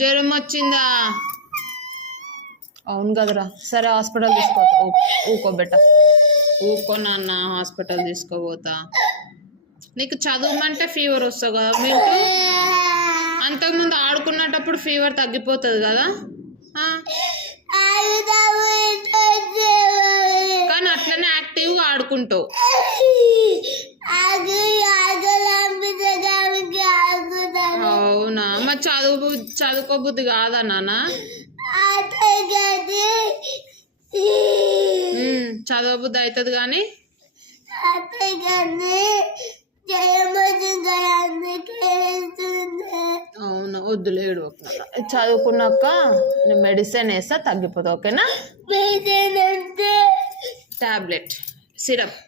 జ్వరం వచ్చిందా? అవును కదరా. సరే హాస్పిటల్ తీసుకోతా. ఊకో బెట్ట, ఊకో నాన్న, హాస్పిటల్ తీసుకోపోతా. నీకు చదువుమంటే ఫీవర్ వస్తుంది కదా. మీకు అంతకుముందు ఆడుకున్నప్పుడు ఫీవర్ తగ్గిపోతుంది కదా. కానీ అట్లనే యాక్టివ్గా ఆడుకుంటావు. అవునా? మరి చదువుకోబుద్ధి కాదా నాన్న? చదవబుద్ధి అవుతుంది కానీ అవును, వద్దులేడు. చదువుకున్నాక మెడిసిన్ వేస్తా, తగ్గిపోతుంది. ఓకేనా? Tablet, syrup.